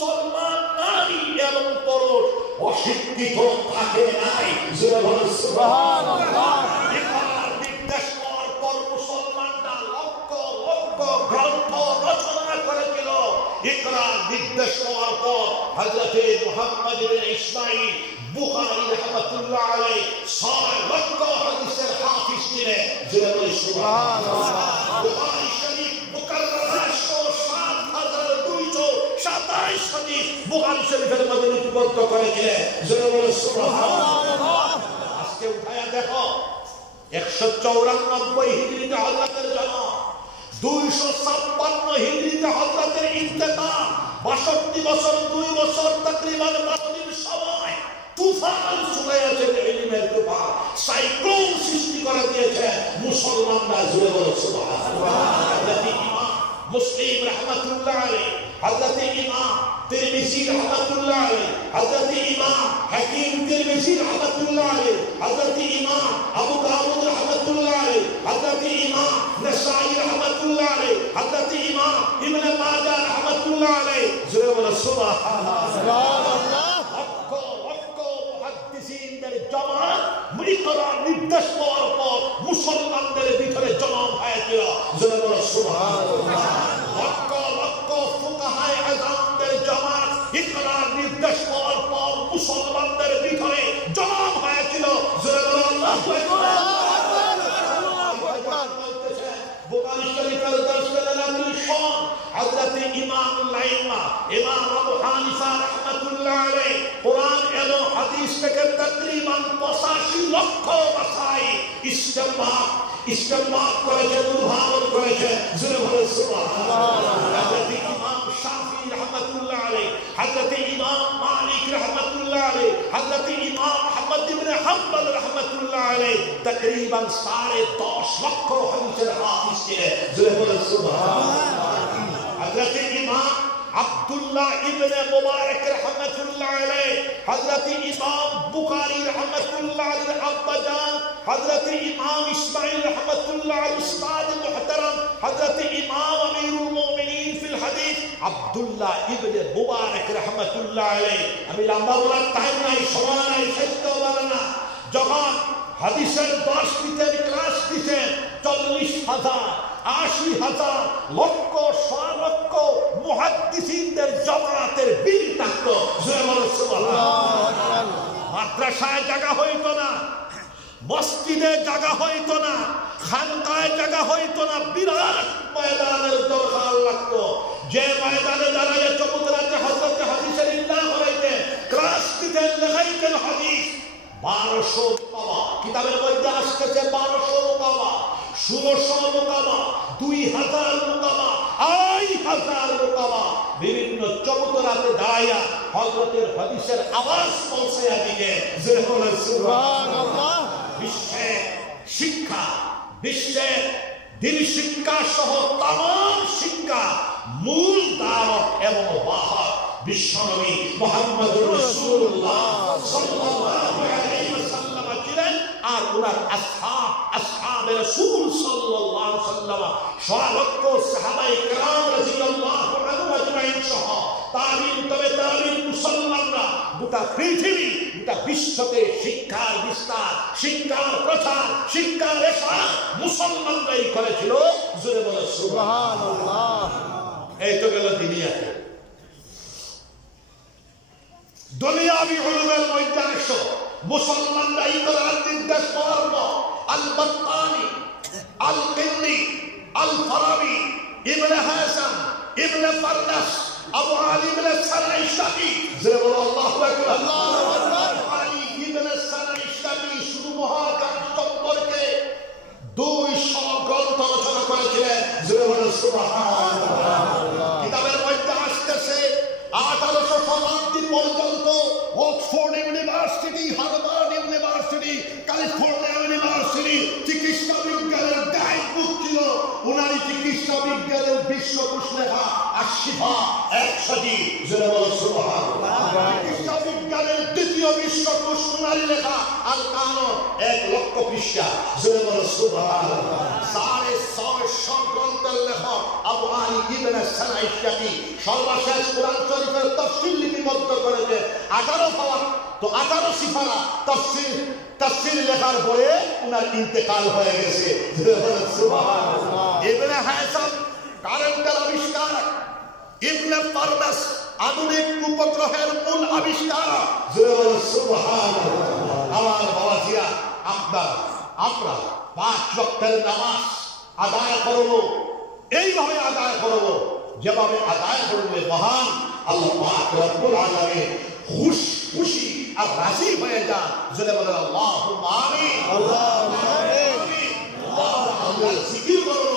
মুসলমান নারী এবং পুরুষ অশিক্ষিত থাকে নাই। সুবহানাল্লাহ। নির্দেশ পাওয়ার পর মুসলমানরা লক্ষ লক্ষ গ্রন্থ রচনা করেছিল। ইকরা নির্দেশ পাওয়ার পর হযরতে মুহাম্মদ ইবনে ইসমাঈল বুখারী রাহমাতুল্লাহ আলাইহি 6 লক্ষ হাদিসের হাফিজ ছিলেন। সুবহানাল্লাহ। বুখারী শরীফ মুকাররারা 7227 হাদিস বুখারী শরীফের মধ্যে লিপিবদ্ধ করেছিলেন। সুবহানাল্লাহ। আজকে উঠায়া দেখো 194 হিজরিতে হযরতের জন্ম, 256 হিজরিতে হযরতের ইন্তেকাল, 62 বছর 2 বছর তাকরিবান 12 দিন সময় তুফান শুকাইয়াছে, ইলমের তুফান সাইক্লোন সৃষ্টি করে দিয়েছে মুসলমানরা। জোরে বলো সুবহানাল্লাহ। হযরত ইমাম মুসলিম রাহমাতুল্লাহ আলাইহি, হযরত ইমাম তিরমিজি রাহমাতুল্লাহ আলাইহি, হযরত ইমাম হাকিম তিরমিজি রাহমাতুল্লাহ আলাইহি, হযরত ইমাম আবু দাউদ রাহমাতুল্লাহ আলাইহি, হযরত ইমাম নাসাঈ রাহমাতুল্লাহ আলাইহি, হযরত ইমাম ইবনে মাজাহ রাহমাতুল্লাহ আলাইহি। জোরে বলো সুবহানাল্লাহ। সুবহানাল্লাহ। লক্ষ লক্ষ মুহাদ্দিসিনদের জামাত ইকরা নির্দেশ পাওয়ার পর মুসলমানদের ভিতরে জন্ম হয়েছিল। জোরে বলো সুবহানাল্লাহ। লক্ষ লক্ষ ফুকাহায়ে আযমদের জামাত ইকরা নির্দেশ পাওয়ার পর মুসলমানদের ভিতরে জন্ম হয়েছিল। জোরে বলো আল্লাহু আকবার। বুখারী শরীফের 10 নাম্বার শোন, হযরত ইমাম আল-আইম্মা ইমাম আবু হানিফা রাহমাতুল্লাহ আলাইহি কোরআন এবং হাদিস থেকে তাকরিবান 85 লক্ষ ভাষায় ইস্তেমাল করেছে, উদ্ভাবন করেছে। জোরে বলো সুবহানাল্লাহ। হযরত ইমাম শাফিঈ রাহমাতুল্লাহ আলাইহি, হযরত ইমাম মালিক রাহমাতুল্লাহ আলাইহি, হযরত ইমাম আহমদ ইবনে হাম্বল রাহমাতুল্লাহ আলাইহি তাকরিবান 10.5 লক্ষ হাদিসের হাফিজ ছিলেন। জোরে বলো সুবহানাল্লাহ। হযরত ইমাম আব্দুল্লাহ ইবনে মুবারক রাহমাতুল্লাহ আলাইহি, হযরত ইমাম বুখারী রাহমাতুল্লাহ আলাইহি আব্বাজান, হযরত ইমাম ইসমাঈল রাহমাতুল্লাহ আলাইহি উস্তাদ মুহতারাম, হযরত ইমাম আমিরুল মুমিনিন ফিল হাদিস আব্দুল্লাহ ইবনে মুবারক রাহমাতুল্লাহ আলাইহি। আমি লম্বা বলার টাইম নাই, সময় নাই, শেষ করব না। যখন হাদিসের 10 দিতেন, ক্লাস দিতেন, 40,000 80,000 লক্ষ লক্ষ মুহাদ্দিসিনদের জামাতের বীর থাকতো। জোরে বলো সুবহানাল্লাহ। মাদ্রাসায় জায়গা হইতো না, মসজিদে জায়গা হইতো না, খানকায় জায়গা হইতো না, বিরাট ময়দানের দরকার লাগতো। যে ময়দানে দাঁড়ায় চবুতরাতে হযরত হাদিসের ইল্লাহ হইতে ক্লাস দিতেন, লেখাইতেন হাদিস। 1200 মুকাবা কিতাবের মধ্যে আসতেছে, 1200 মুকাবা, 1600 মুকাবা, 2000 মুকাবা, 2000 মুকাবা। বিভিন্ন চবুতরাতে দাঁড়াইয়া হযরতের হাদিসের আওয়াজ পৌঁছায়া দিকে। জোরে বলো সুবহানাল্লাহ। বিশ্বে শিক্ষা, বিশ্বে দ্বীন শিক্ষা সহ তামাম শিক্ষা মূল দাওয়াত এবং বাহক বিশ্বনবী মুহাম্মদুর রাসূলুল্লাহ সাল্লাল্লাহু আলাইহি ওয়াসাল্লাম ছিলেন। আর ওনার আসহাবে রাসূল সাল্লাল্লাহু আলাইহি ওয়াসাল্লাম লক্ষ সাহাবায়ে কেরাম রাদিয়াল্লাহু আনহুম আজমাইন সহ তাবিঈন, তবে তাবিঈন মুসলমানরা গোটা পৃথিবী, গোটা বিশ্বতে শিক্ষার বিস্তার, শিক্ষার প্রচার, শিক্ষার রেশা মুসলমানরাই করেছিল। জোরে বলো সুবহানাল্লাহ। এই তো গেল দুনিয়াতে। দুনিয়াবি উলুমের মধ্যে আসো, মুসলমানরা ইকরার নির্দেশ পাওয়ার পর আল-বাত্তানি, আল-কিন্দি, আল-ফারাবি, ইবনে হাসান, ইবনে ফারদাস, আবু আলী ইবনে সারাইশাবি। জোরে বলো আল্লাহু আকবার। আল্লাহু আকবার। আলী ইবনে সারাইশাবি শুধু মহাকাশ সম্পর্কে 200 গ্রন্থ রচনা করেছিলেন। জোরে বলো সুবহানাল্লাহ। কিতাবের মধ্যে আসতেছে 1800 শতাব্দী পর্যন্ত Oxford university, Harvard university, California university চিকিৎসা বিজ্ঞানের ডায়েট বুক ছিল। ওনারই চিকিৎসা বিজ্ঞানের বিশ্বকোষ লেখা আশিফা 100টি। জোরে বলো সুবহানাল্লাহ। চিকিৎসা বিজ্ঞানের দ্বিতীয় বিশ্বকোষ উনারই লেখা আল কানুন 1,00,000 পৃষ্ঠা জোরে বলো সুবহানাল্লাহ 650 গ্রন্থের লেখক আবু আলী ইবনে সালাইশাতি সর্বশেষ কোরআন শরীফের তাফসীর লিপিবদ্ধ করেছেন 18 পাওয়া তো 18 সিফারা তাফসীর লেখার পরে উনার ইন্তেকাল হয়ে গেছে জোরে বলো সুবহানাল্লাহ ইবনে হাসান কারেন্টের আবিষ্কার ইবনে ফারদাস আধুনিক উপগ্রহের মূল আবিষ্কার জোরে বলো সুবহানাল্লাহ আমার বাবাজিরা আমরা 5 ওয়াক্তের নামাজ আদায় করব এইভাবে আদায় করব যেভাবে আদায় করলে মহান আল্লাহ পাক রব্বুল আলামিন খুশি আর রাজি হয়ে যান জোরে বলেন আল্লাহুম্মা আমিন আল্লাহুম্মা আমিন আল্লাহ জিকির করব